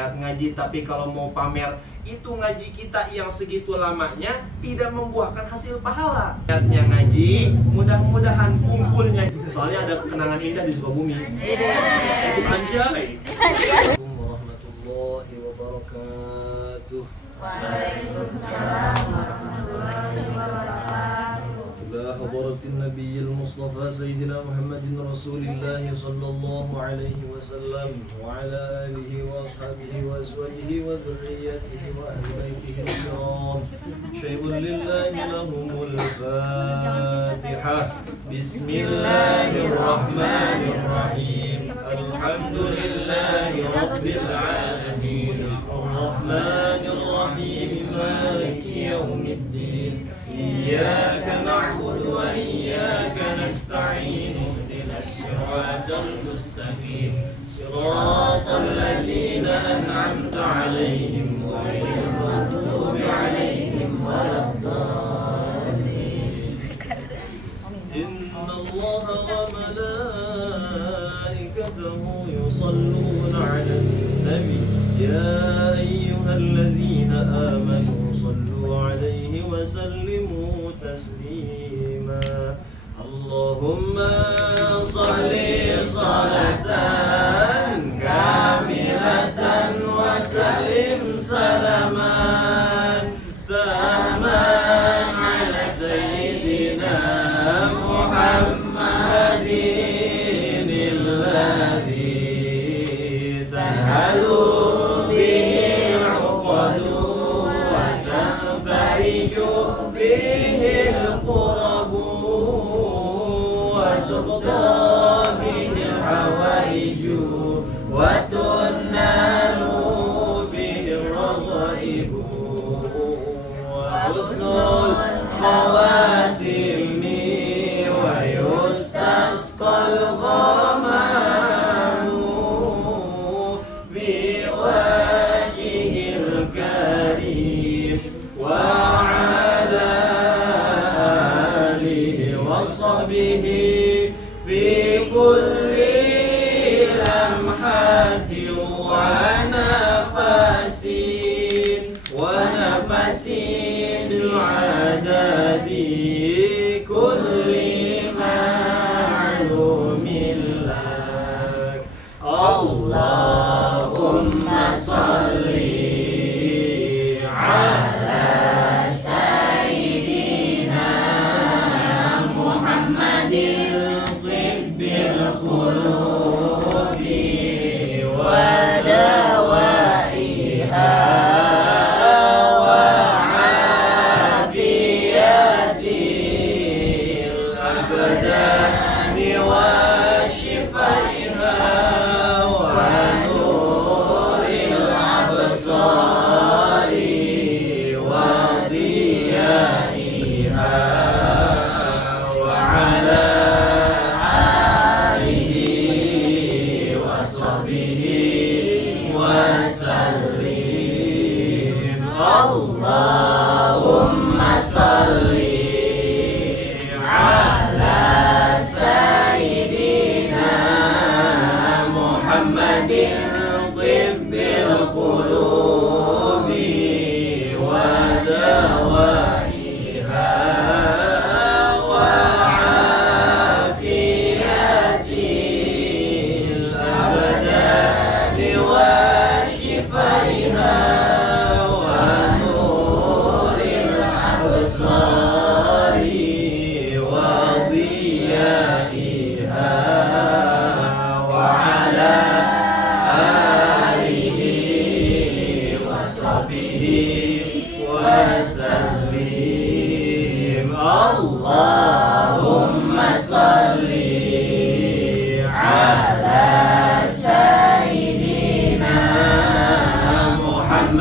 niat ngaji, tapi kalau mau pamer, itu ngaji kita yang segitu lamanya tidak membuahkan hasil pahala. Niatnya ngaji, mudah-mudahan kumpulnya. Soalnya ada kenangan indah di Sukabumi. Anjay. Warahmatullahi wabarakatuh. Waalaikumsalam warahmatullahi wabarakatuh. إلى حضرة النبي المصطفى سيدنا محمد رسول الله صلى الله عليه وسلم وعلى آله وأصحابه وأزواجه وذريته وأهل بيته الكرام. شيء لله لهم الفاتحة. بسم الله الرحمن الرحيم. الحمد لله رب العالمين الرحمن الرحيم مالك يوم الدين. إياك نعبد وإياك نستعين. اهدنا الصراط المستقيم صراط الذين أنعمت عليهم غير المغضوب عليهم ولا الضالين. إن الله وملائكته يصلون على النبي يا أيها الذين آمنوا صلوا عليه وسلموا تسليما. اللهم صل صلاة كاملة وسلم سلاما تاما على سيدنا محمد الذي تنهل به العقد وتنفرج به القرب وتقضى به الحوائج وتنال به الرغائب وحسن الخواتم ويستسقى الغمام بوجهه الكريم وعلى آله وصحبه في كل لمحة ونفس بالعدد كل معلوم لك. اللهم صل على سيدنا محمد طب القلوب ودوائها وعافية الأبدان وشفائها ونور الأبصار وضيائها وعلى آله وصحبه وسلم. اللهم صل على سيدنا محمد طب القلوب ودوائها وعافية الأبدان وشفائها ونور الأبصار وضيائها وعلى آله وصحبه وسلم. اللهم صل على سيدنا محمد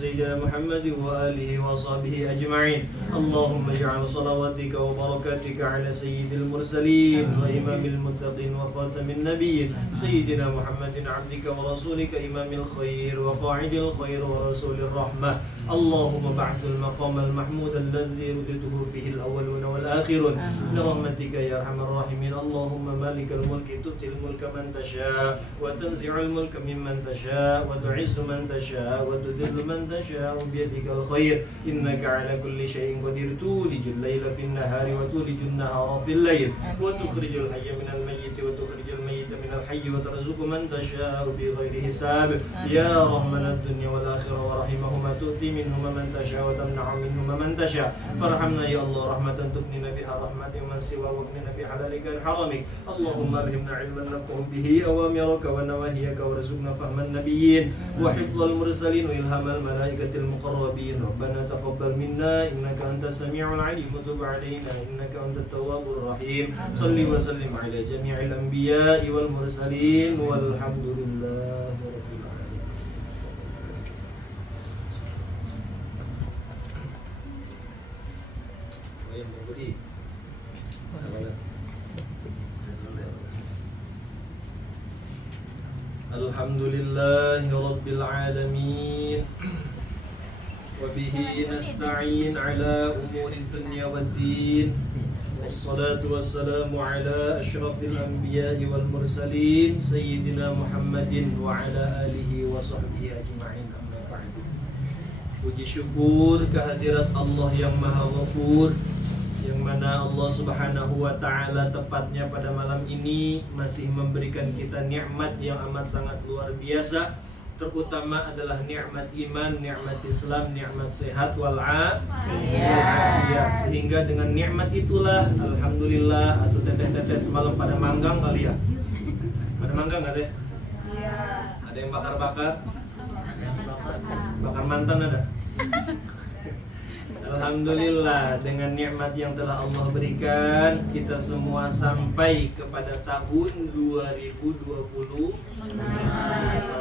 سيدنا محمد وآله وصحبه أجمعين. اللهم اجعل صلواتك وبركاتك على سيد المرسلين وإمام المتقين وخاتم النبيين سيدنا محمد عبدك ورسولك إمام الخير وقاعد الخير ورسول الرحمة. اللهم بعث المقام المحمود الذي ردته فيه الأولون والآخرون برحمتك يا أرحم الراحمين. اللهم مالك الملك تؤتي الملك من تشاء وتنزع الملك ممن تشاء وتعز من تشاء وتذل من تشاء بيدك الخير إنك على كل شيء قدير. تولج الليل في النهار وتولج النهار في الليل وتخرج الحي من الميت وتخرج الميت من الحي وترزق من تشاء بغير حساب. يا رحمن الدنيا والآخرة ورحمهما تؤتي منهما من تشاء وتمنع منهما من تشاء. فارحمنا يا الله رحمة تغنينا بها رحمة من سوى واغننا بحلالك عن حرامك. اللهم ألهمنا علما نفقه به أوامرك ونواهيك وارزقنا فهم النبيين وحفظ المرسلين وإلهام الملائكة المقربين. ربنا تقبل منا إنك أنت السميع العليم وتب علينا إنك أنت التواب الرحيم. صل وسلم على جميع الأنبياء والمرسلين والحمد لله رب العالمين. Alhamdulillahi Rabbil Alamin Wabihi nasta'in ala umuri dunya wa din. Wassalatu wassalamu ala ashrafil anbiya'i wal mursalin Sayyidina Muhammadin wa ala alihi wa sahbihi ajma'in. Amma ba'du. Puji syukur kehadirat Allah yang maha ghafur, yang mana Allah subhanahu wa ta'ala tepatnya pada malam ini masih memberikan kita nikmat yang amat sangat luar biasa. Terutama adalah nikmat iman, nikmat Islam, nikmat sehat walafiat. Sehingga dengan nikmat itulah alhamdulillah atau teteh-teteh semalam pada manggang kali ya. Pada manggang nggak deh? Ada yang bakar-bakar? Bakar mantan ada? Alhamdulillah dengan nikmat yang telah Allah berikan, kita semua sampai kepada tahun 2020.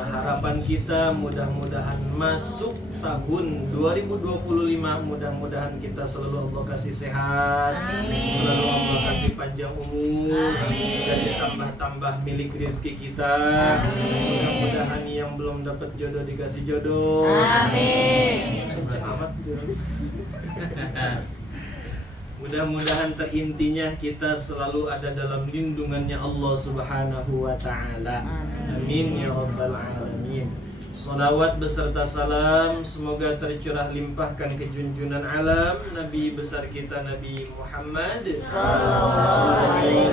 Harapan kita mudah-mudahan masuk tahun 2025, mudah-mudahan kita selalu Allah kasih sehat, selalu Allah kasih panjang umur, dan ditambah-tambah milik rezeki kita. Mudah-mudahan yang belum dapat jodoh dikasih jodoh. Amin. Amat mudah-mudahan terintinya kita selalu ada dalam lindungannya Allah subhanahu wa ta'ala. Amin ya rabbal alamin. Salawat beserta salam semoga tercurah limpahkan ke junjungan alam Nabi besar kita Nabi Muhammad sallallahu alaihi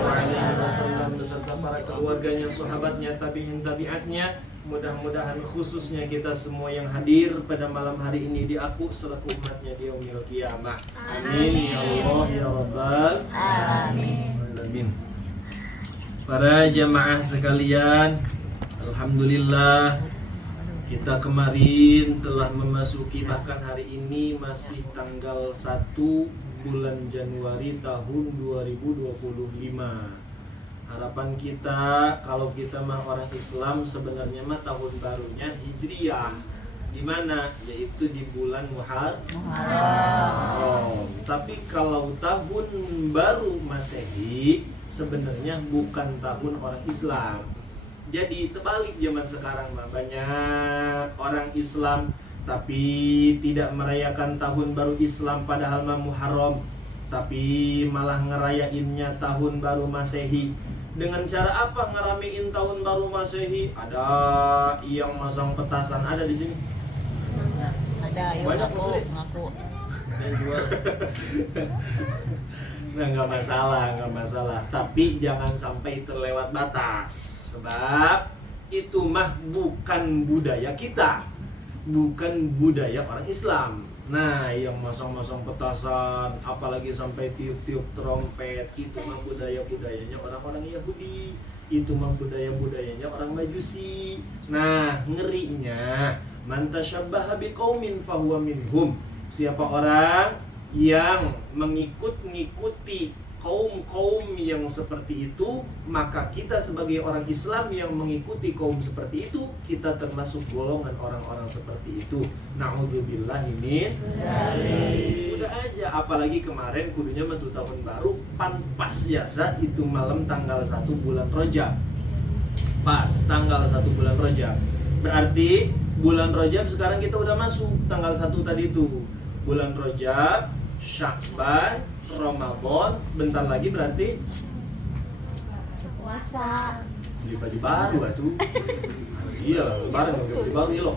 wasallam beserta para keluarganya, sahabatnya, tabi'in tabi'atnya. Mudah-mudahan khususnya kita semua yang hadir pada malam hari ini diaku selaku umatnya di yaumil qiyamah. Amin ya Allah ya rabbal alamin. Para jamaah sekalian, alhamdulillah kita kemarin telah memasuki, bahkan hari ini masih tanggal 1 bulan Januari tahun 2025. Harapan kita kalau kita mah orang Islam sebenarnya mah tahun barunya Hijriyah, di mana yaitu di bulan Muharram. Tapi kalau tahun baru Masehi sebenarnya bukan tahun orang Islam. Jadi terbalik zaman sekarang mah, banyak orang Islam tapi tidak merayakan tahun baru Islam padahal mah Muharram, tapi malah ngerayainnya tahun baru Masehi. Dengan cara apa ngeramein tahun baru Masehi? Ada yang masang petasan, ada di sini. Ada, yuk ngaku. Dan jual. Nah, nggak masalah. Tapi jangan sampai terlewat batas. Sebab itu mah bukan budaya kita, bukan budaya orang Islam. Nah, yang masang-masang petasan, apalagi sampai tiup-tiup trompet, itu mah budaya-budayanya orang-orang Yahudi, itu mah budaya-budayanya orang Majusi. Nah, ngerinya, man tasyabbaha biqaumin fahuwa minhum. Siapa orang yang mengikuti kaum-kaum yang seperti itu, maka kita sebagai orang Islam yang mengikuti kaum seperti itu, kita termasuk golongan orang-orang seperti itu. Na'udzubillahi min dzalik. Udah aja, apalagi kemarin kudunya mentu tahun baru, pas biasa itu malam tanggal 1 bulan Rajab. Pas tanggal 1 bulan Rajab. Berarti bulan Rajab sekarang kita udah masuk tanggal 1 tadi itu. Bulan Rajab, Sya'ban, Ramadan, bentar lagi berarti puasa. beli baju baru atuh. Iya, lebaran beli baru ya loh.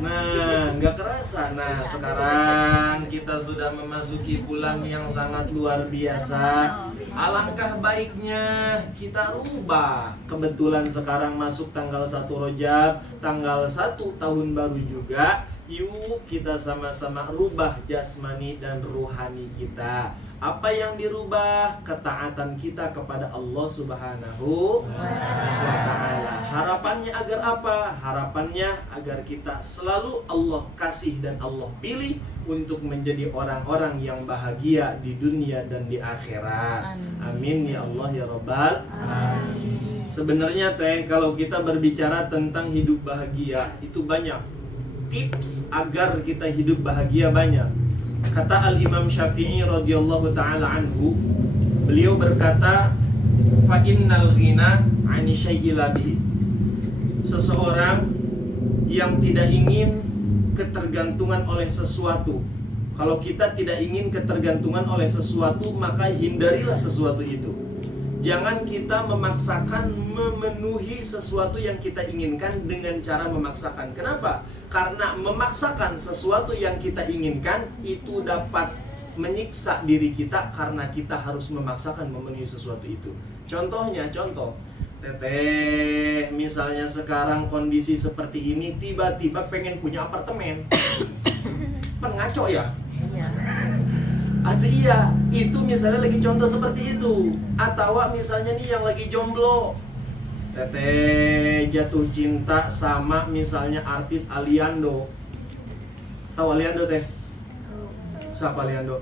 Nah, nggak kerasa. Nah, sekarang kita sudah memasuki bulan yang sangat luar biasa. Alangkah baiknya kita rubah. Kebetulan sekarang masuk tanggal 1 Rajab, tanggal 1 tahun baru juga. Yuk kita sama-sama rubah jasmani dan rohani kita. Apa yang dirubah? Ketaatan kita kepada Allah Subhanahu wa ta'ala. Harapannya agar apa? Harapannya agar kita selalu Allah kasih dan Allah pilih untuk menjadi orang-orang yang bahagia di dunia dan di akhirat. Amin ya Allah ya Rabbal alamin. Sebenarnya kalau kita berbicara tentang hidup bahagia, itu banyak tips agar kita hidup bahagia, banyak. Kata Al-Imam Syafi'i radhiyallahu ta'ala anhu, beliau berkata, fa innal ghina 'ani syai'i labi. Seseorang yang tidak ingin ketergantungan oleh sesuatu. Kalau kita tidak ingin ketergantungan oleh sesuatu, maka hindarilah sesuatu itu. Jangan kita memaksakan memenuhi sesuatu yang kita inginkan dengan cara memaksakan. Kenapa? Karena memaksakan sesuatu yang kita inginkan itu dapat menyiksa diri kita, karena kita harus memaksakan memenuhi sesuatu itu. Contohnya, Teteh misalnya sekarang kondisi seperti ini, tiba-tiba pengen punya apartemen. Pengaco ya? Iya. Atau iya, itu misalnya lagi contoh seperti itu. Atau misalnya nih yang lagi jomblo, Teteh jatuh cinta sama misalnya artis Aliando. Tahu Aliando teh? Siapa Aliando?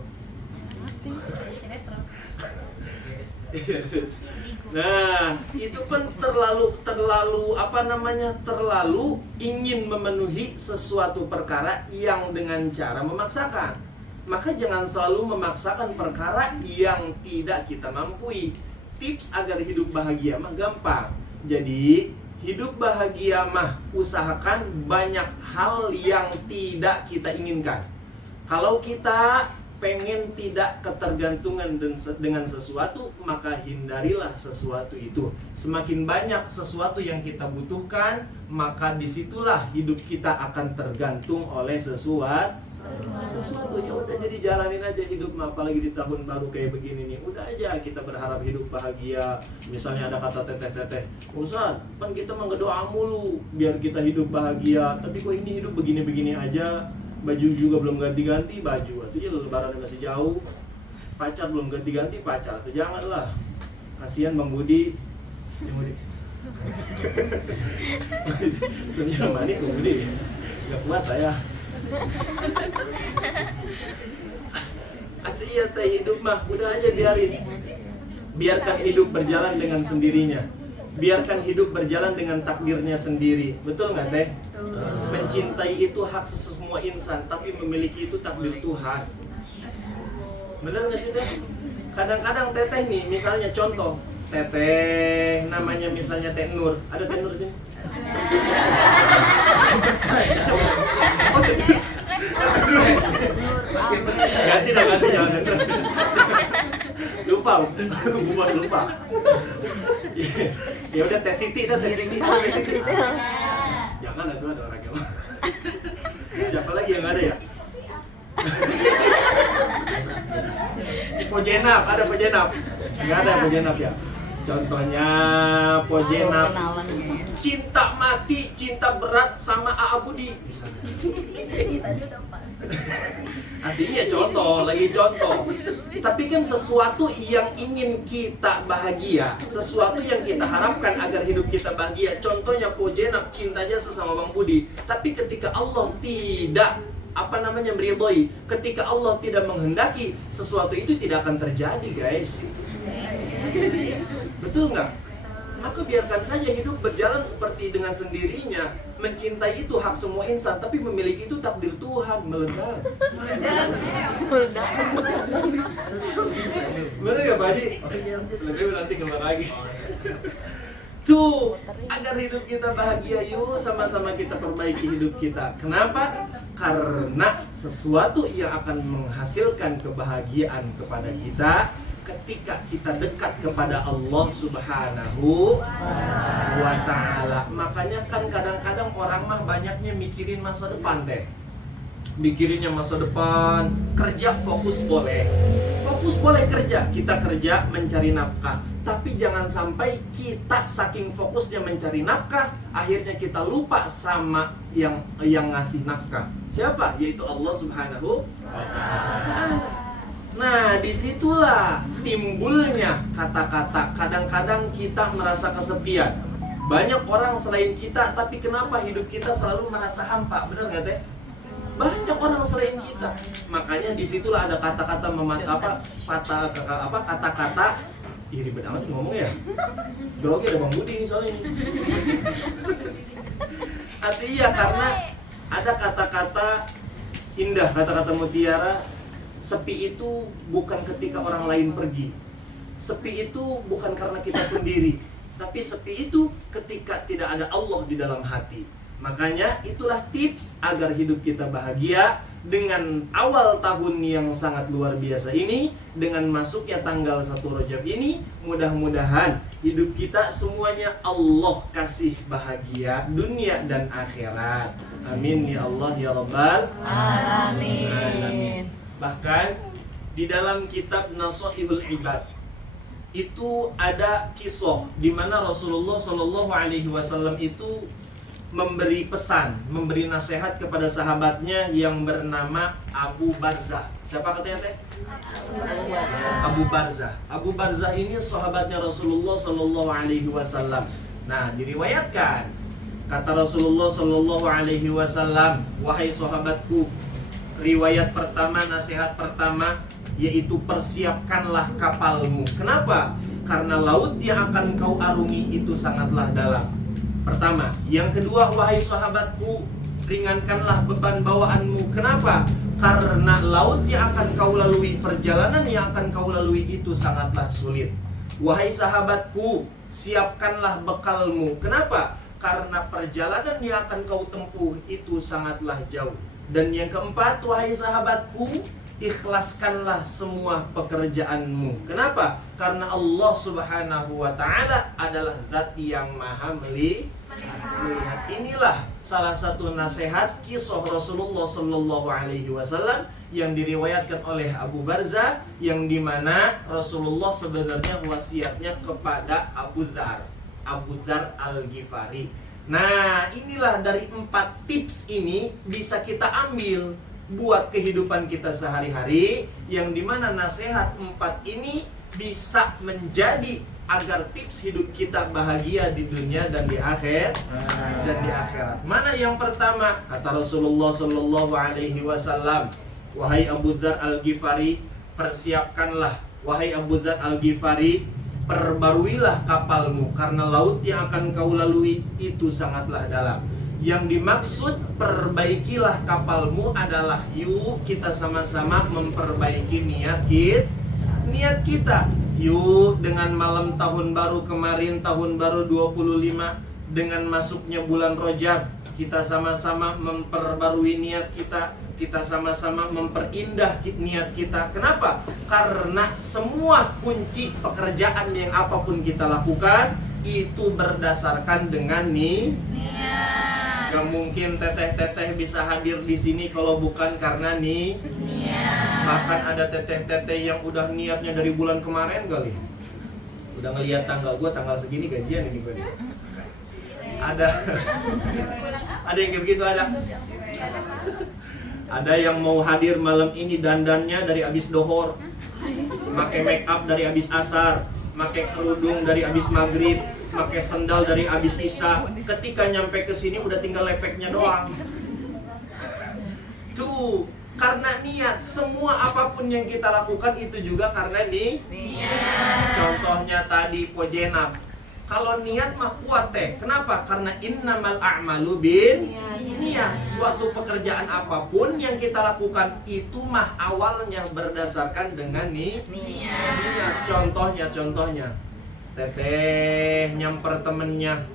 Nah, itu kan terlalu ingin memenuhi sesuatu perkara yang dengan cara memaksakan. Maka jangan selalu memaksakan perkara yang tidak kita mampu. Tips agar hidup bahagia mah gampang. Jadi, hidup bahagia mah usahakan banyak hal yang tidak kita inginkan. Kalau kita pengen tidak ketergantungan dengan sesuatu, maka hindarilah sesuatu itu. Semakin banyak sesuatu yang kita butuhkan, maka disitulah hidup kita akan tergantung oleh sesuatu. Ya udah, jadi jalanin aja hidup, apalagi di tahun baru kayak begini nih. Udah aja kita berharap hidup bahagia. Misalnya ada kata teteh, Ustaz, kan kita menggedoa mulu biar kita hidup bahagia, tapi kok ini hidup begini-begini aja. Baju juga belum ganti-ganti baju, atau ya lebaran masih jauh. Pacar belum ganti-ganti pacar, atau janganlah. Kasihan Bang Budi. Senyum manis Bang Budi. Gak kuat saya. Iya teh, hidup mah udah aja biarkan hidup berjalan dengan sendirinya. Biarkan hidup berjalan dengan takdirnya sendiri. Betul nggak teh? Mencintai itu hak semua insan, tapi memiliki itu takdir Tuhan. Bener nggak sih teh? Kadang-kadang teteh nih, misalnya contoh, teteh namanya misalnya Teh Nur. Ada Teh Nur sini? Ganti jangan. Lupa. Ya udah Teh Siti. Jangan, ada orang yang. Siapa lagi yang ada ya? Pojenap, ada Pojenap. Enggak ada Pojenap ya. Contohnya Pojenap cinta mati, cinta berat sama A.A. Budi. Artinya contoh. Tapi kan sesuatu yang ingin kita bahagia, sesuatu yang kita harapkan agar hidup kita bahagia. Contohnya Pojenap cintanya sesama Bang Budi. Tapi ketika Allah tidak meridhoi. Ketika Allah tidak menghendaki, sesuatu itu tidak akan terjadi, guys. Betul nggak? Maka biarkan saja hidup berjalan seperti dengan sendirinya. Mencintai itu hak semua insan, tapi memiliki itu takdir Tuhan. Meledak. Bener ya Pak Haji? Selesai nanti kembali lagi. Tuh, agar hidup kita bahagia, yuk sama-sama kita perbaiki hidup kita. Kenapa? Karena sesuatu yang akan menghasilkan kebahagiaan kepada kita ketika kita dekat kepada Allah Subhanahu wa Ta'ala. Makanya kan kadang-kadang orang mah banyaknya mikirin masa depan deh. Mikirinnya masa depan, kerja fokus boleh. Fokus boleh kerja, kita kerja mencari nafkah. Tapi jangan sampai kita saking fokusnya mencari nafkah, akhirnya kita lupa sama yang ngasih nafkah. Siapa? Yaitu Allah Subhanahu wa Ta'ala. Nah, disitulah timbulnya kata-kata. Kadang-kadang kita merasa kesepian. Banyak orang selain kita, tapi kenapa hidup kita selalu merasa hampa? Benar nggak teh? Banyak orang selain kita. Makanya disitulah ada kata-kata kata-kata. Ih, ribet amat ngomong ya. Grogi ada Bang Budi nih soalnya ini. Artinya karena ada kata-kata indah, kata-kata mutiara. Sepi itu bukan ketika orang lain pergi. Sepi itu bukan karena kita sendiri. Tapi sepi itu ketika tidak ada Allah di dalam hati. Makanya itulah tips agar hidup kita bahagia dengan awal tahun yang sangat luar biasa ini. Dengan masuknya tanggal 1 Rajab ini, mudah-mudahan hidup kita semuanya Allah kasih bahagia dunia dan akhirat. Amin ya Allah ya Rabbal Alamin. Bahkan di dalam kitab Nasaihul Ibad itu ada kisah di mana Rasulullah Shallallahu Alaihi Wasallam itu memberi pesan, memberi nasihat kepada sahabatnya yang bernama Abu Barzah. Siapa katanya teh? Abu Barzah. Abu Barzah ini sahabatnya Rasulullah Shallallahu Alaihi Wasallam. Nah, diriwayatkan kata Rasulullah Shallallahu Alaihi Wasallam, wahai sahabatku, riwayat pertama, nasihat pertama, yaitu persiapkanlah kapalmu. Kenapa? Karena laut yang akan kau arungi itu sangatlah dalam. Pertama. Yang kedua, wahai sahabatku, ringankanlah beban bawaanmu. Kenapa? Karena laut yang akan kau lalui, perjalanan yang akan kau lalui itu sangatlah sulit. Wahai sahabatku, siapkanlah bekalmu. Kenapa? Karena perjalanan yang akan kau tempuh itu sangatlah jauh. Dan yang keempat, wahai sahabatku, ikhlaskanlah semua pekerjaanmu. Kenapa? Karena Allah Subhanahu wa Ta'ala adalah zat yang maha melihat. Inilah salah satu nasihat kisah Rasulullah Sallallahu Alaihi Wasallam yang diriwayatkan oleh Abu Barzah, yang dimana Rasulullah sebenarnya wasiatnya kepada Abu Dzar Al-Ghifari. Nah, inilah dari 4 tips ini bisa kita ambil buat kehidupan kita sehari-hari, yang dimana nasihat 4 ini bisa menjadi agar tips hidup kita bahagia di dunia dan di akhirat. Mana yang pertama? Kata Rasulullah Sallallahu Alaihi Wasallam, wahai Abu Dzar Al-Ghifari, persiapkanlah, wahai Abu Dzar Al-Ghifari, perbaruilah kapalmu, karena laut yang akan kau lalui itu sangatlah dalam. Yang dimaksud perbaikilah kapalmu adalah yuk kita sama-sama memperbaiki niat kita. Yuk, dengan malam tahun baru kemarin, tahun baru 25, dengan masuknya bulan Rajab, kita sama-sama memperbarui niat kita. Kita sama-sama memperindah niat kita. Kenapa? Karena semua kunci pekerjaan yang apapun kita lakukan itu berdasarkan dengan niat. Gak mungkin teteh-teteh bisa hadir di sini kalau bukan karena niat. Bahkan ada teteh-teteh yang udah niatnya dari bulan kemarin kali. Udah ngeliat tanggal gue, tanggal segini gajian ini gue. Ada yang kayak begitu ada. Ada yang mau hadir malam ini dandannya dari abis dohor, pakai make up dari abis asar, pakai kerudung dari abis maghrib, pakai sendal dari abis isya. Ketika nyampe ke sini udah tinggal lepeknya doang. Tuh, karena niat. Semua apapun yang kita lakukan itu juga karena Niat. Contohnya tadi pojenab. Kalau niat mah kuat teh. Kenapa? Karena innamal a'malu bin niat. Suatu pekerjaan apapun yang kita lakukan itu mah awalnya berdasarkan dengan niat. Contohnya. Teteh nyamper temennya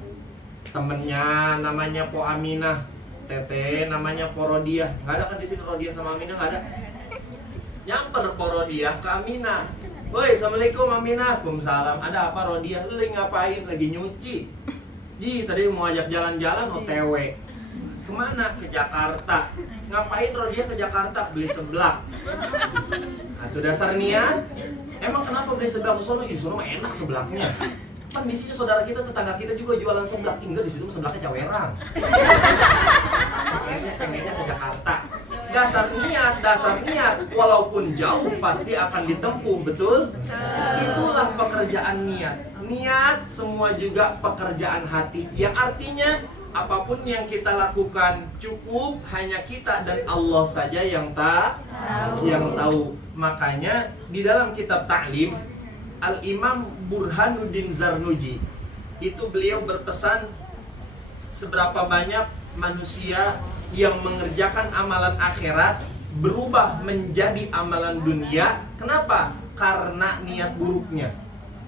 namanya Po Aminah. Teteh namanya Po Rodiah. Nggak ada kan di sini Rodiah sama Aminah, nggak ada. Nyamper Po Rodiah ke Aminah. Woi, assalamualaikum Aminah. Waalaikumsalam. Ada apa Rodiah? Lu lagi ngapain? Lagi nyuci. Tadi mau ajak jalan-jalan OTW. Kemana? Ke Jakarta. Ngapain Rodiah ke Jakarta? Beli seblak. Nah, itu dasar niat. Emang kenapa beli seblak? Di sono mah enak seblaknya. Kan di sini saudara kita, tetangga kita juga jualan seblak. Enggak, di situ seblaknya cawerang. Pengennya ke Jakarta. Dasar niat. Walaupun jauh pasti akan ditempuh, betul? Itulah pekerjaan niat. Niat semua juga pekerjaan hati. Yang artinya apapun yang kita lakukan cukup hanya kita dan Allah saja yang tahu. Makanya di dalam kitab Ta'lim, Al-Imam Burhanuddin Zarnuji itu beliau berpesan seberapa banyak manusia yang mengerjakan amalan akhirat berubah menjadi amalan dunia. Kenapa? Karena niat buruknya.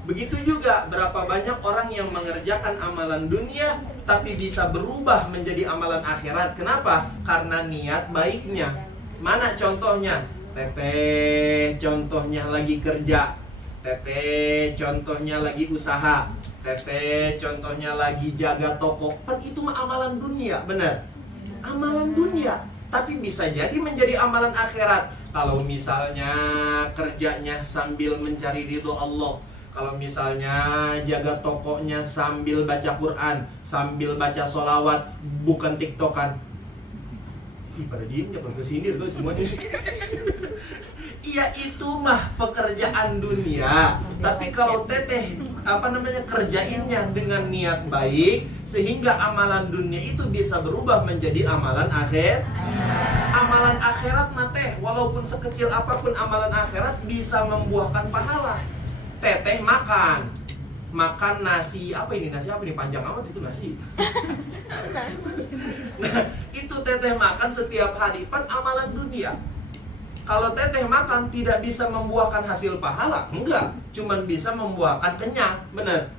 Begitu juga berapa banyak orang yang mengerjakan amalan dunia tapi bisa berubah menjadi amalan akhirat. Kenapa? Karena niat baiknya. Mana contohnya? Teteh contohnya lagi kerja. Teteh contohnya lagi usaha. Teteh contohnya lagi jaga toko. Kan itu mah amalan dunia, benar? Amalan dunia, tapi bisa jadi menjadi amalan akhirat. Kalau misalnya kerjanya sambil mencari ridho Allah, kalau misalnya jaga tokonya sambil baca Quran, sambil baca sholawat, bukan tiktokan. Pada diem ya, kesindir tuh semuanya. Iya, itu mah pekerjaan dunia. Tapi kalau teteh kerjainnya dengan niat baik, sehingga amalan dunia itu bisa berubah menjadi amalan Amalan akhirat mah teh, walaupun sekecil apapun amalan akhirat bisa membuahkan pahala. Teteh makan nasi, nasi apa ini panjang amat itu nasi. Nah, itu teteh makan setiap hari, pan amalan dunia. Kalau teteh makan tidak bisa membuahkan hasil pahala, enggak, cuman bisa membuahkan kenyang, bener.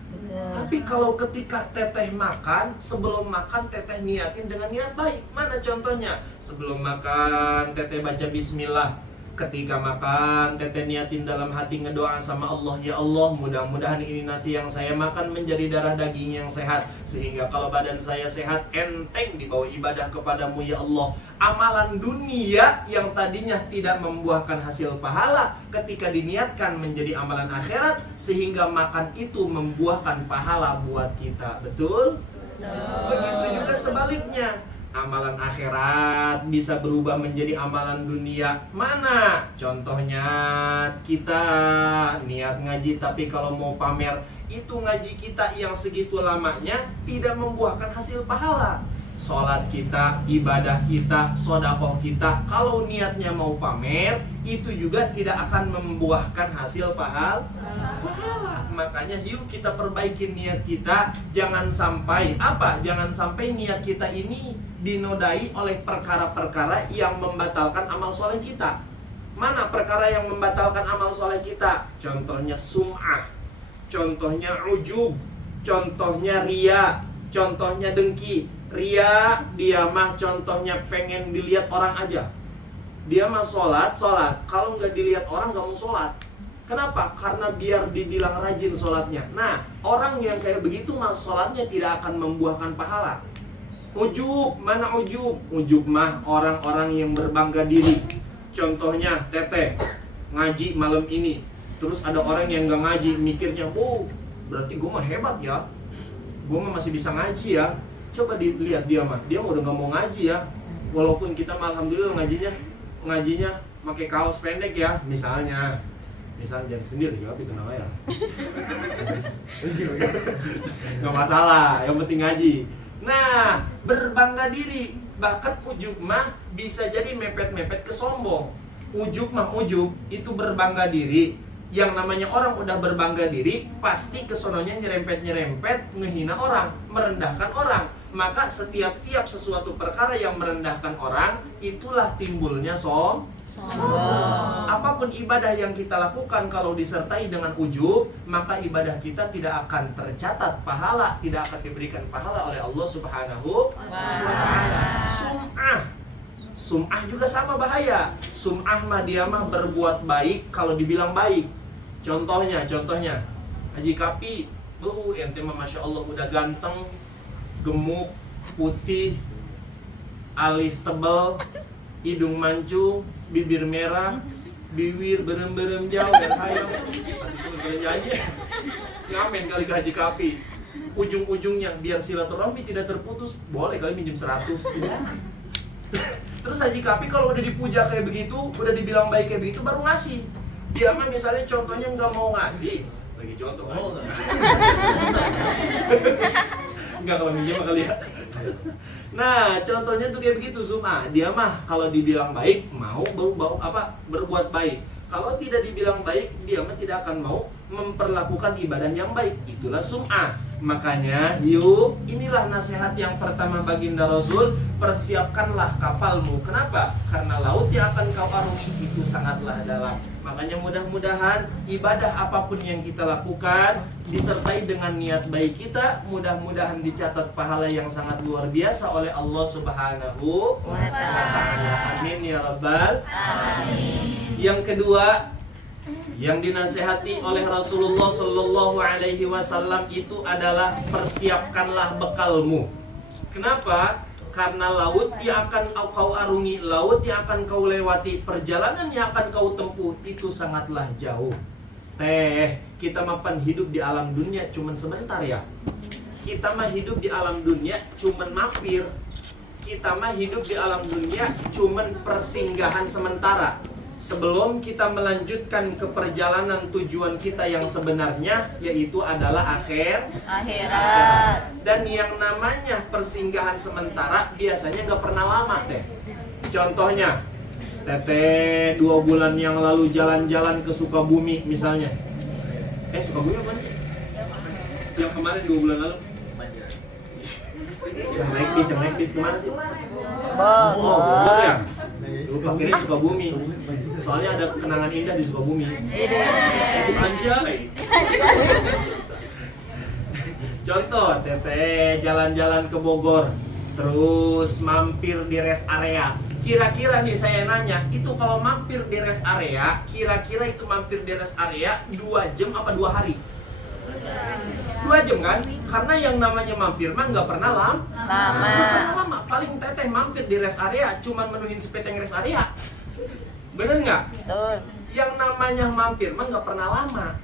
Tapi kalau ketika teteh makan, sebelum makan teteh niatin dengan niat baik. Mana contohnya? Sebelum makan teteh baca bismillah. Ketika makan teteh niatin dalam hati ngedoa sama Allah, ya Allah, mudah-mudahan ini nasi yang saya makan menjadi darah daging yang sehat, sehingga kalau badan saya sehat, enteng dibawa ibadah kepadamu ya Allah. Amalan dunia yang tadinya tidak membuahkan hasil pahala, ketika diniatkan menjadi amalan akhirat, sehingga makan itu membuahkan pahala buat kita. Betul? Begitu juga sebaliknya. Amalan akhirat bisa berubah menjadi amalan dunia. Mana? Contohnya kita niat ngaji, tapi kalau mau pamer, itu ngaji kita yang segitu lamanya tidak membuahkan hasil pahala. Sholat kita, ibadah kita, sedekah kita, kalau niatnya mau pamer, itu juga tidak akan membuahkan hasil pahala. Makanya yuk kita perbaiki niat kita. Jangan sampai Jangan sampai niat kita ini dinodai oleh perkara-perkara yang membatalkan amal soleh kita. Mana perkara yang membatalkan amal soleh kita? Contohnya sum'ah, contohnya ujub, contohnya riya, contohnya dengki. Ria, dia mah contohnya pengen dilihat orang aja. Dia mah sholat, kalau nggak dilihat orang nggak mau sholat. Kenapa? Karena biar dibilang rajin sholatnya. Nah, orang yang kayak begitu mah sholatnya tidak akan membuahkan pahala. Ujub, mana ujub? Ujub mah orang-orang yang berbangga diri. Contohnya teteh ngaji malam ini, terus ada orang yang nggak ngaji, mikirnya, oh berarti gue mah hebat ya, gue mah masih bisa ngaji ya. Coba dilihat dia mah udah nggak mau ngaji ya. Walaupun kita mah alhamdulillah ngajinya pakai kaos pendek ya, misalnya jangan sendiri ya, tapi kenapa ya? Nggak masalah, yang penting ngaji. Nah, berbangga diri. Bahkan ujub mah bisa jadi mepet-mepet ke sombong. Ujub mah ujub itu berbangga diri. Yang namanya orang udah berbangga diri, pasti kesononya nyerempet-nyerempet, ngehina orang, merendahkan orang. Maka setiap sesuatu perkara yang merendahkan orang, itulah timbulnya sombong. Apapun ibadah yang kita lakukan kalau disertai dengan ujub, maka ibadah kita tidak akan tercatat pahala, tidak akan diberikan pahala oleh Allah Subhanahu wa ta'ala. Sum'ah juga sama bahaya. Sum'ah mah dia mah berbuat baik kalau dibilang baik. Contohnya Haji Kapi, ente mah Masya Allah udah ganteng, gemuk, putih, alis tebal, hidung mancung, bibir merah, bibir berem-berem jauh dan hayang. Itu nyanyi. Ngamen kali ke Haji Kapi. Ujung-ujungnya biar silaturahmi tidak terputus, boleh kali minjem 100. Terus Haji Kapi kalau udah dipuja kayak begitu, udah dibilang baik kayak begitu, baru ngasih. Dia mah misalnya contohnya nggak mau ngasih, lagi contoh nggak kalau minjem kali ya. Nah contohnya tuh kayak begitu Zuma. Dia mah kalau dibilang baik mau berbuat baik. Kalau tidak dibilang baik, dia mah tidak akan mau memperlakukan ibadah yang baik. Itulah sum'ah. Makanya yuk, inilah nasihat yang pertama baginda Rasul, persiapkanlah kapalmu. Kenapa? Karena laut yang akan kau arungi itu sangatlah dalam. Makanya mudah-mudahan ibadah apapun yang kita lakukan disertai dengan niat baik kita, mudah-mudahan dicatat pahala yang sangat luar biasa oleh Allah Subhanahu wa ta'ala. Amin ya rabbal alamin. Yang kedua, yang dinasihati oleh Rasulullah Sallallahu Alaihi Wasallam itu adalah persiapkanlah bekalmu. Kenapa? Karena laut yang akan kau arungi, laut yang akan kau lewati, perjalanan yang akan kau tempuh itu sangatlah jauh. Kita mapan hidup di alam dunia cuman sebentar ya. Kita mah hidup di alam dunia cuman mampir. Kita mah hidup di alam dunia cuman persinggahan sementara. Sebelum kita melanjutkan ke perjalanan tujuan kita yang sebenarnya, yaitu adalah akhirat. Dan yang namanya persinggahan sementara biasanya gak pernah lama teh. Contohnya, Teteh 2 bulan yang lalu jalan-jalan ke Sukabumi misalnya. Sukabumi apa nih? Yang kemarin 2 bulan lalu. Yang naik bis kemana sih? Bogor ya? Lupa kira Sukabumi. Soalnya ada kenangan indah di Sukabumi. Anjay. Contoh, Teteh jalan-jalan ke Bogor, terus mampir di rest area. Kira-kira nih saya nanya, itu kalau mampir di rest area, kira-kira itu mampir di rest area 2 jam apa 2 hari? 2 jam kan? Karena yang namanya mampir mah nggak pernah lama. Paling Teteh mampir di rest area cuman menuhin sepeteng rest area. Bener nggak? Yang namanya mampir mah nggak pernah lama.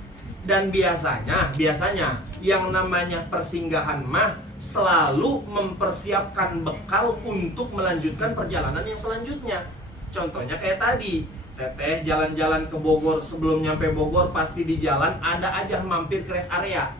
Dan biasanya yang namanya persinggahan mah selalu mempersiapkan bekal untuk melanjutkan perjalanan yang selanjutnya. Contohnya kayak tadi, Teteh jalan-jalan ke Bogor, sebelum nyampe Bogor pasti di jalan ada aja mampir ke rest area.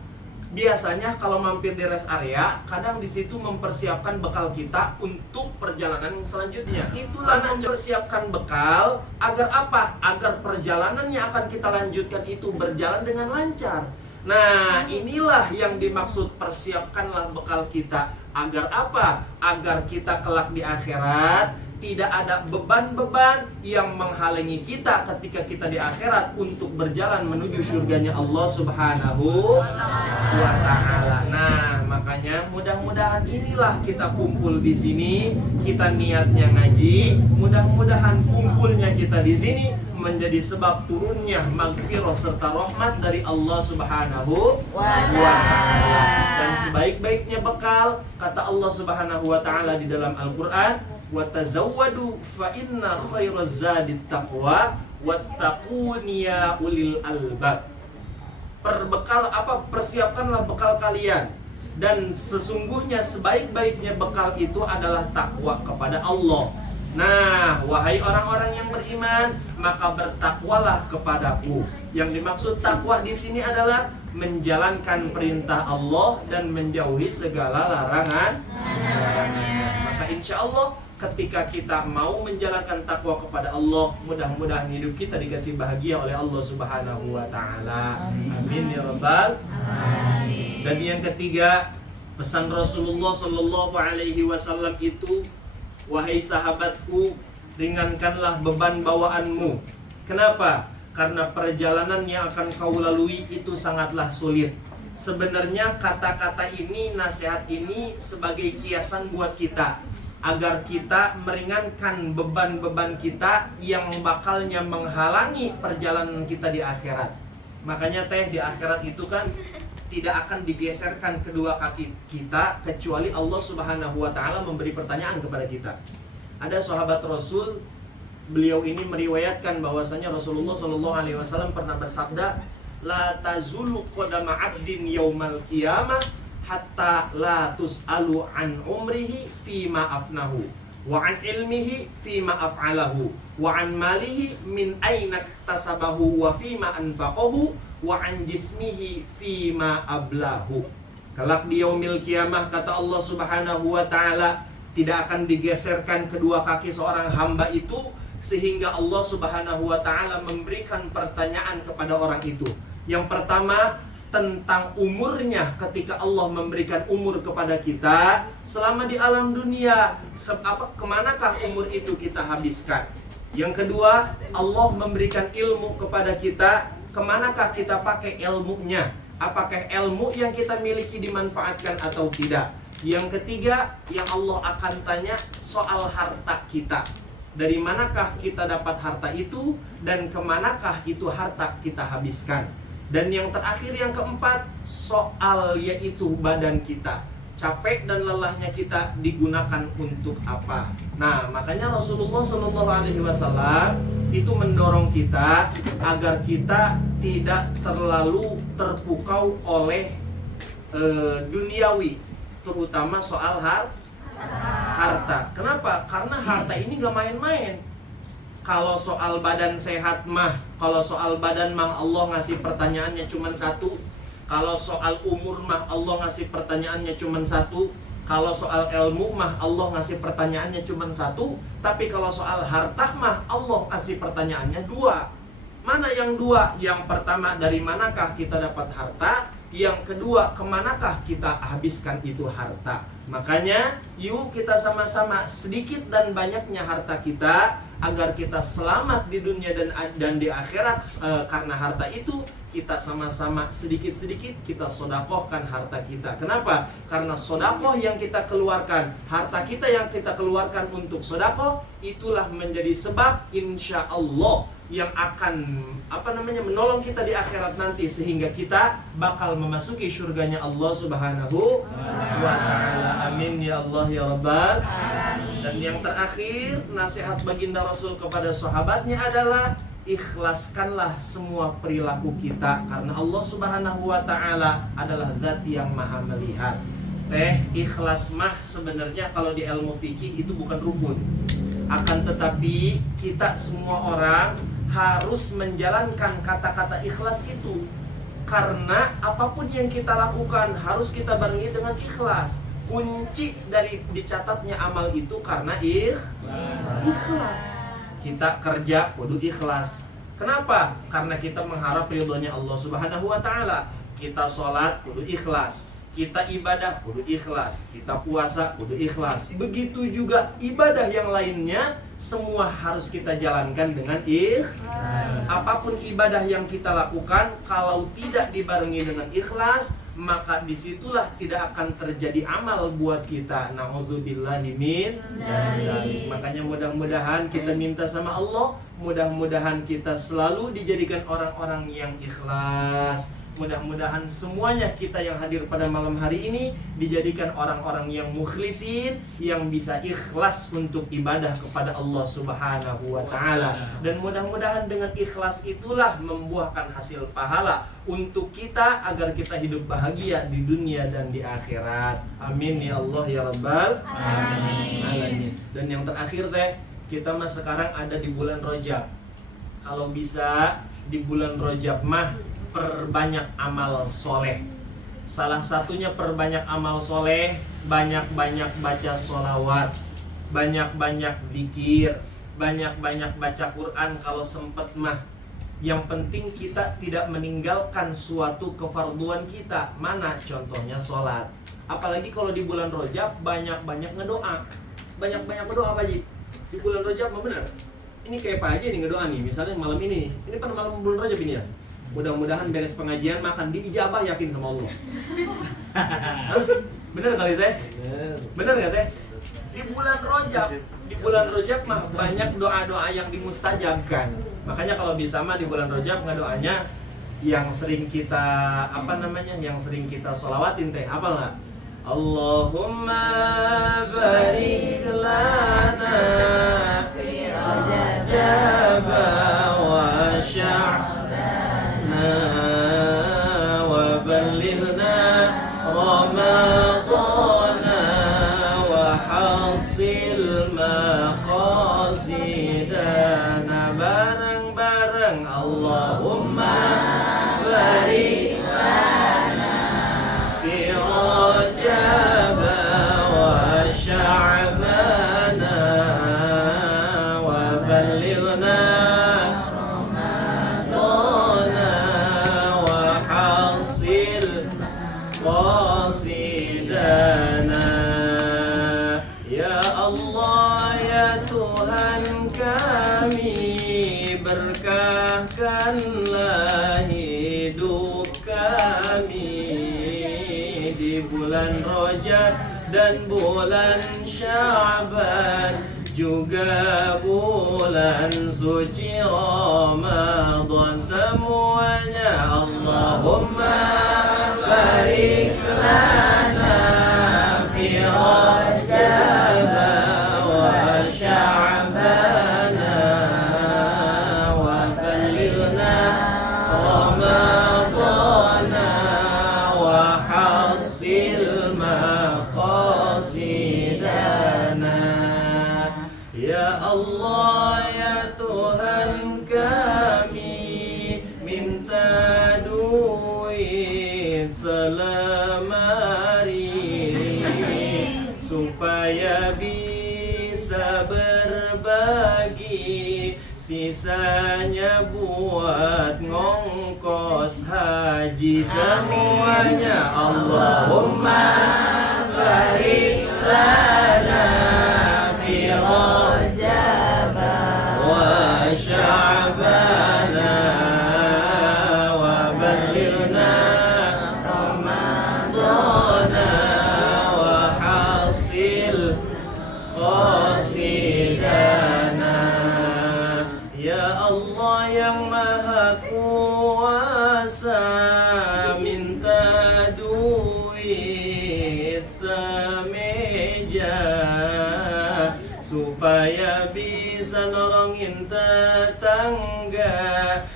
Biasanya kalau mampir di rest area, kadang di situ mempersiapkan bekal kita untuk perjalanan selanjutnya. Itulah mempersiapkan bekal agar apa? Agar perjalanan yang akan kita lanjutkan itu berjalan dengan lancar. Nah, inilah yang dimaksud persiapkanlah bekal kita. Agar apa? Agar kita kelak di akhirat tidak ada beban-beban yang menghalangi kita ketika kita di akhirat untuk berjalan menuju surganya Allah Subhanahu wa ta'ala. Nah, makanya mudah-mudahan inilah kita kumpul di sini, kita niatnya ngaji, mudah-mudahan kumpulnya kita di sini menjadi sebab turunnya maghfirah serta rahmat dari Allah Subhanahu wa ta'ala. Dan sebaik-baiknya bekal, kata Allah Subhanahu wa ta'ala di dalam Al-Qur'an, wa tazawwadu fa inna khairaz zadit taqwa wattaquni ya ulil albab. Persiapkanlah bekal kalian, dan sesungguhnya sebaik-baiknya bekal itu adalah takwa kepada Allah. Nah, wahai orang-orang yang beriman, maka bertakwalah kepadaku. Yang dimaksud takwa di sini adalah menjalankan perintah Allah dan menjauhi segala larangan. Maka insya Allah ketika kita mau menjalankan takwa kepada Allah, mudah-mudahan hidup kita dikasih bahagia oleh Allah Subhanahu wa taala. Amin ya rabbal alamin. Dan yang ketiga, pesan Rasulullah sallallahu alaihi wasallam itu, wahai sahabatku, ringankanlah beban bawaanmu. Kenapa? Karena perjalanan yang akan kau lalui itu sangatlah sulit. Sebenarnya kata-kata ini, nasihat ini sebagai kiasan buat kita, agar kita meringankan beban-beban kita yang bakalnya menghalangi perjalanan kita di akhirat. Makanya di akhirat itu kan tidak akan digeserkan kedua kaki kita kecuali Allah Subhanahu wa taala memberi pertanyaan kepada kita. Ada sahabat Rasul, beliau ini meriwayatkan bahwasanya Rasulullah Shallallahu alaihi wasallam pernah bersabda, la tazulu qadama 'abdin yaumal qiyamah hatta la tus'alu an umrihi fima afnahu wa an ilmihi fima af'alahu wa an malihi min aina iktasabahu wa fima anfaqahu wa an jismihi fima ablahu. Kelak di yaumil qiyamah, kata Allah Subhanahu wa taala, tidak akan digeserkan kedua kaki seorang hamba itu sehingga Allah Subhanahu wa taala memberikan pertanyaan kepada orang itu. Yang pertama, tentang umurnya ketika Allah memberikan umur kepada kita selama di alam dunia, kemanakah umur itu kita habiskan. Yang kedua, Allah memberikan ilmu kepada kita, kemanakah kita pakai ilmunya, apakah ilmu yang kita miliki dimanfaatkan atau tidak. Yang ketiga, yang Allah akan tanya soal harta kita, dari manakah kita dapat harta itu dan kemanakah itu harta kita habiskan. Dan yang terakhir, yang keempat, soal yaitu badan kita, capek dan lelahnya kita digunakan untuk apa. Nah, makanya Rasulullah Shallallahu alaihi wasallam itu mendorong kita agar kita tidak terlalu terpukau oleh duniawi, terutama soal harta. Kenapa? Karena harta ini gak main-main. Kalau soal badan sehat mah, kalau soal badan mah Allah ngasih pertanyaannya cuma satu. Kalau soal umur mah Allah ngasih pertanyaannya cuma satu. Kalau soal ilmu mah Allah ngasih pertanyaannya cuma satu. Tapi kalau soal harta mah Allah ngasih pertanyaannya dua. Mana yang dua? Yang pertama, dari manakah kita dapat harta? Yang kedua, kemanakah kita habiskan itu harta? Makanya yuk kita sama-sama, sedikit dan banyaknya harta kita, agar kita selamat di dunia dan di akhirat. Karena harta itu kita sama-sama sedikit-sedikit kita sodakohkan harta kita. Kenapa? Karena sodakoh yang kita keluarkan, harta kita yang kita keluarkan untuk sodakoh, itulah menjadi sebab insya Allah yang akan menolong kita di akhirat nanti, sehingga kita bakal memasuki surganya Allah Subhanahu wa taala. Amin ya Allah ya Rabbal alamin. Dan yang terakhir, nasihat baginda Rasul kepada sahabatnya adalah ikhlaskanlah semua perilaku kita, karena Allah Subhanahu wa taala adalah zat yang maha melihat. Ikhlas mah sebenarnya kalau di ilmu fikih itu bukan rukun. Akan tetapi kita semua orang harus menjalankan kata-kata ikhlas itu, karena apapun yang kita lakukan harus kita barengi dengan ikhlas. Kunci dari dicatatnya amal itu karena ikhlas. Kita kerja kudu ikhlas. Kenapa? Karena kita mengharap ridhonya Allah Subhanahu wa taala. Kita sholat kudu ikhlas, kita ibadah kudu ikhlas, kita puasa kudu ikhlas. Begitu juga ibadah yang lainnya, semua harus kita jalankan dengan ikhlas. Apapun ibadah yang kita lakukan, kalau tidak dibarengi dengan ikhlas, maka disitulah tidak akan terjadi amal buat kita. Na'udzubillahi min dzalik. Makanya mudah-mudahan kita minta sama Allah, mudah-mudahan kita selalu dijadikan orang-orang yang ikhlas. Mudah-mudahan semuanya kita yang hadir pada malam hari ini dijadikan orang-orang yang mukhlisin, yang bisa ikhlas untuk ibadah kepada Allah Subhanahu wa taala. Dan mudah-mudahan dengan ikhlas itulah membuahkan hasil pahala untuk kita, agar kita hidup bahagia di dunia dan di akhirat. Amin ya Allah ya Rabbal alamin. Dan yang terakhir kita sekarang ada di bulan Rajab. Kalau bisa di bulan Rajab mah perbanyak amal soleh. Salah satunya perbanyak amal soleh, banyak-banyak baca sholawat. banyak-banyak zikir, banyak-banyak baca Quran kalau sempet mah. Yang penting kita tidak meninggalkan suatu kefarduan kita. Mana contohnya sholat. Apalagi kalau di bulan Rajab banyak-banyak ngedoa. Banyak-banyak ngedoa Pak Haji. Di bulan Rajab mah benar. Ini kayak Pak Haji nih ngedoa nih. Misalnya malam ini. Ini kan malam bulan Rajab ini ya. Mudah-mudahan beres pengajian makan diijabah, yakin sama Allah. Bener kali teh? Bener gak teh? Di bulan Rajab mah banyak doa-doa yang dimustajabkan. Makanya kalau bisa mah di bulan Rajab ngedoanya yang sering kita yang sering kita sholawatin teh, apa nggak? Allahumma barik lana fi Rajab wa Sya'ban wa ballighna Ramadana wa hasil maqasidana. Bareng-bareng Allahumma barik lana fi Rajab wa Sya'ban wa ballighna Ramadana wa hasil qasidana. Ya Allah, ya Tuhan kami, berkahkanlah hidup kami di bulan Rajab dan bulan Sya'ban, juga bulan suci Ramadan semuanya. Allahumma barik lana fi Rajab wa Sya'ban wa ballighna Ramadana wa hasil maqasidana. Ya Allah, ya Tuhan kami, minta duit selemari supaya bisa berbagi, sisanya buat ngongkos haji semuanya. Allahumma barik lana fi Rajab wa Sya'ban wa ballighna Ramadana wa hasil qasidana. Ya Allah yang Maha Kuasa, minta duit semeja supaya bisa nolongin tetangga,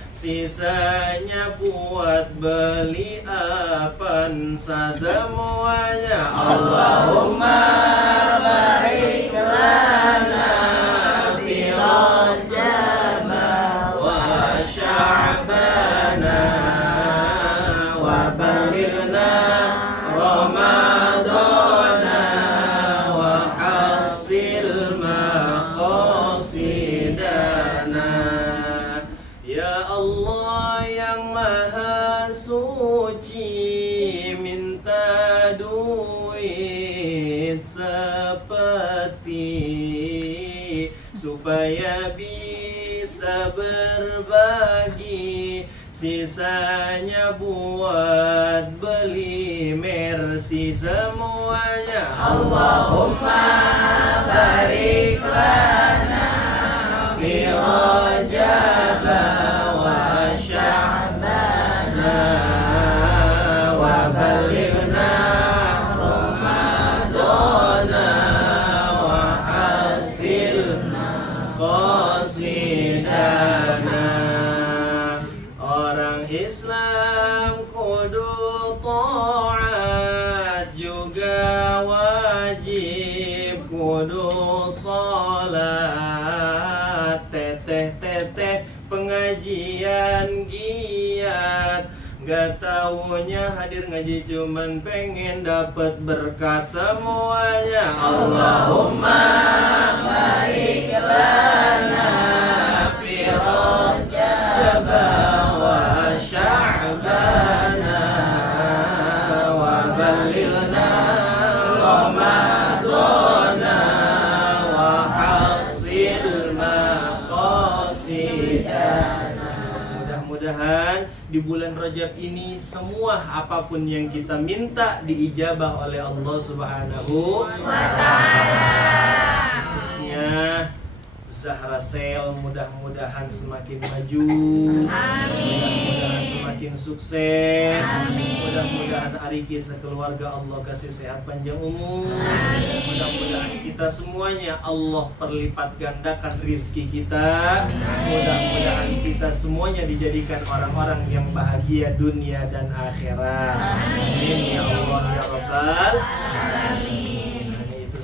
sisanya buat beli Avanza semuanya. Allahumma barik lana fi Rajab wa Sya'ban wa ballighna Ramadana wa hasil maqasidana. Ya Allah yang Maha Suci, minta duit sepeti supaya bisa berbagi, sisanya buat beli Mercy semuanya. Allahumma barik lana fi Rajab wa Sya'ban wa ballighna Ramadana wa hasil qasidana. Orang Islam kudu taat, juga wajib kudu salat. Teteh-teteh pengajian giat, Gak taunya hadir ngaji cuman pengen dapat berkat semuanya. Allahumma barik lana fi Rajab wa Sya'bana wa ballighna Ramadana wa hasil maqasidana. Mudah-mudahan di bulan Rajab ini semua apapun yang kita minta diijabah oleh Allah Subhanahu wa Ta'ala. Khususnya Zahra Sel mudah-mudahan semakin maju, mudah-mudahan semakin sukses, mudah-mudahan Ariki sekeluarga Allah kasih sehat panjang umur, mudah-mudahan kita semuanya Allah perlipat gandakan rizki kita, mudah-mudahan kita semuanya dijadikan orang-orang yang bahagia dunia dan akhirat. Amin ya Allah ya Rabbal alamin.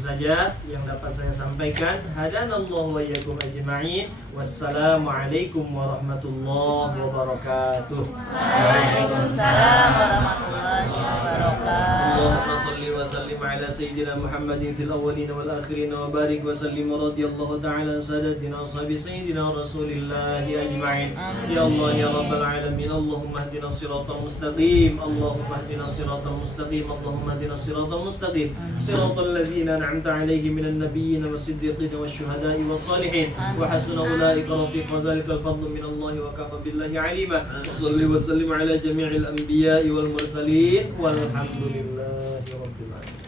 Saja yang dapat saya sampaikan. Hadanallahu wa iyyakum ajma'in. Wassalamualaikum warahmatullahi wabarakatuh. Waalaikumsalam warahmatullahi wabarakatuh. Allahumma salli wa sallim ala sayyidina Muhammadin fil awwalin wal akhirin wa barik wa sallim radhiyallahu ta'ala sadatina ashabi sayyidina Rasulillahi ajma'in. Ya Allah ya rabbal alamin. Allahumma hdina siratal mustaqim. Allahumma hdina siratal mustaqim. Allahumma hdina siratal mustaqim. Siratal ladzina أنعمت عليهم من النبيين والصديقين والشهداء والصالحين وحسن أولئك رفيقا ذلك الفضل من الله وكفى بالله عليما وصل وسلم على جميع الأنبياء والمرسلين والحمد لله رب العالمين.